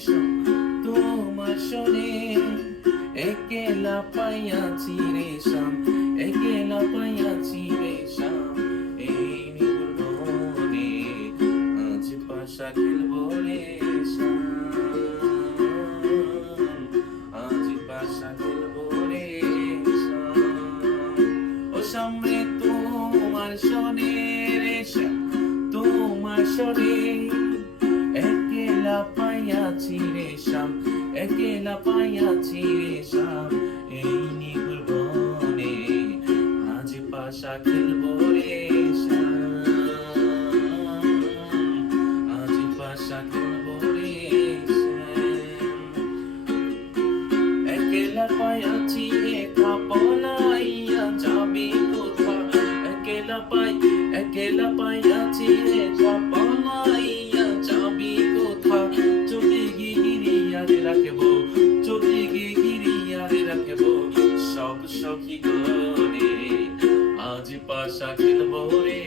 রেশম তোমার শোনে একলা পাইয়াছি রেশম একলা পাইয়াছি রেশম এই নির্বনে আজ পাশা খেলবো রেশম আজ পাশা খেলবো রেশম ও সামনে তোমার শোনে রেশম তোমার শোনে একলা পাইয়াছি রেশম একলা পাইয়াছি রেশম এই নির্বনে আজ পাশা খেলবো রেশম আজ পাশা খেলবো রেশম একলা পাইয়াছি একা পলাইয়া যাবি কোথা একলা পাইয়াছি একা পলাইয়া যাবি কোথা চোখে গিরিয়ারে রাখবো চোখে গিরিয়ারে রাখবো সব সখী গরে আজ পাশা খেলবো রে